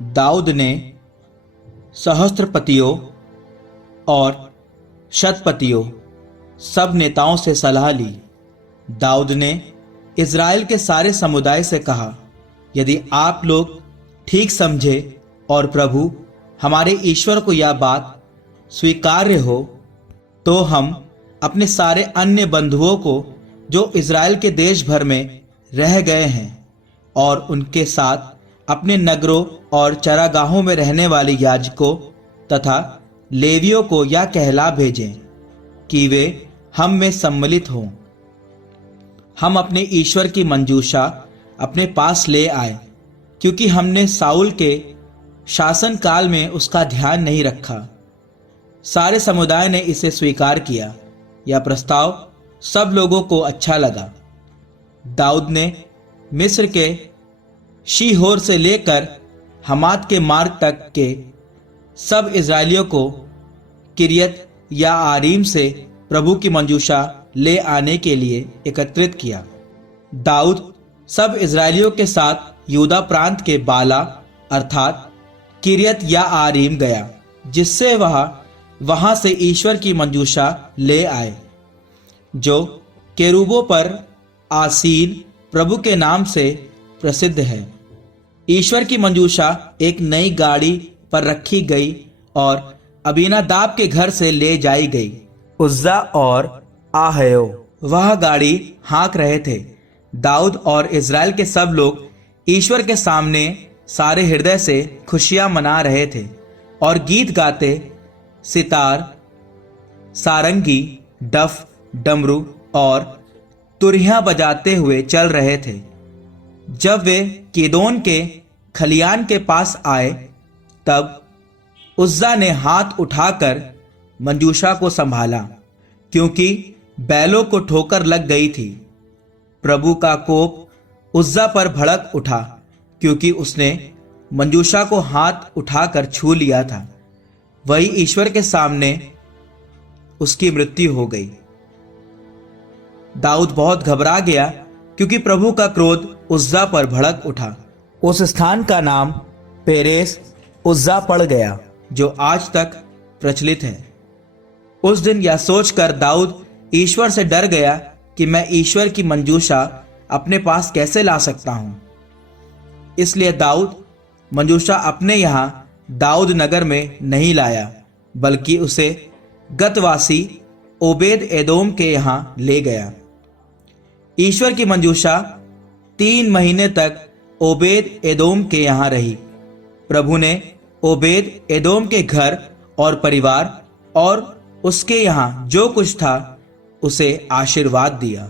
दाऊद ने सहस्त्रपतियों और शतपतियों सब नेताओं से सलाह ली। दाऊद ने इज़राइल के सारे समुदाय से कहा, यदि आप लोग ठीक समझे और प्रभु हमारे ईश्वर को यह बात स्वीकार्य हो, तो हम अपने सारे अन्य बंधुओं को जो इज़राइल के देश भर में रह गए हैं और उनके साथ अपने नगरों और चरागाहों में रहने वाले याजकों तथा लेवियों को यह कहला भेजें कि वे हम में सम्मिलित हों। हम अपने ईश्वर की मंजूषा अपने पास ले आए, क्योंकि हमने साउल के शासन काल में उसका ध्यान नहीं रखा। सारे समुदाय ने इसे स्वीकार किया। यह प्रस्ताव सब लोगों को अच्छा लगा। दाऊद ने मिस्र के शीहोर से लेकर हमात के मार्ग तक के सब इज़राइलियों को किरियत या आरीम से प्रभु की मंजूषा ले आने के लिए एकत्रित किया। दाऊद सब इज़राइलियों के साथ यहूदा प्रांत के बाला अर्थात किरियत या आरीम गया, जिससे वहां से ईश्वर की मंजूषा ले आए, जो केरूबों पर आसीन प्रभु के नाम से प्रसिद्ध है। ईश्वर की मंजूषा एक नई गाड़ी पर रखी गई और अबीनादाब के घर से ले जाई गई। उज्जा और आहयो वह गाड़ी हाँक रहे थे। दाऊद और इज़राइल के सब लोग ईश्वर के सामने सारे हृदय से खुशियां मना रहे थे और गीत गाते, सितार, सारंगी, डफ, डमरू और तुरहियां बजाते हुए चल रहे थे। जब वे किदोन के खलियान के पास आए, तब उज्जा ने हाथ उठाकर मंजूषा को संभाला, क्योंकि बैलों को ठोकर लग गई थी। प्रभु का कोप उज्जा पर भड़क उठा, क्योंकि उसने मंजूषा को हाथ उठाकर छू लिया था। वही ईश्वर के सामने उसकी मृत्यु हो गई। दाऊद बहुत घबरा गया, क्योंकि प्रभु का क्रोध उज्जा पर भड़क उठा। उस स्थान का नाम पेरेस उज्जा पड़ गया, जो आज तक प्रचलित है। उस दिन यह सोचकर दाऊद ईश्वर से डर गया कि मैं ईश्वर की मंजूषा अपने पास कैसे ला सकता हूं। इसलिए दाऊद मंजूषा अपने यहां दाऊद नगर में नहीं लाया, बल्कि उसे गतवासी ओबेद एदोम के यहां ले गया। ईश्वर की मंजूषा 3 महीने तक ओबेद एदोम के यहां रही। प्रभु ने ओबेद एदोम के घर और परिवार और उसके यहां जो कुछ था उसे आशीर्वाद दिया।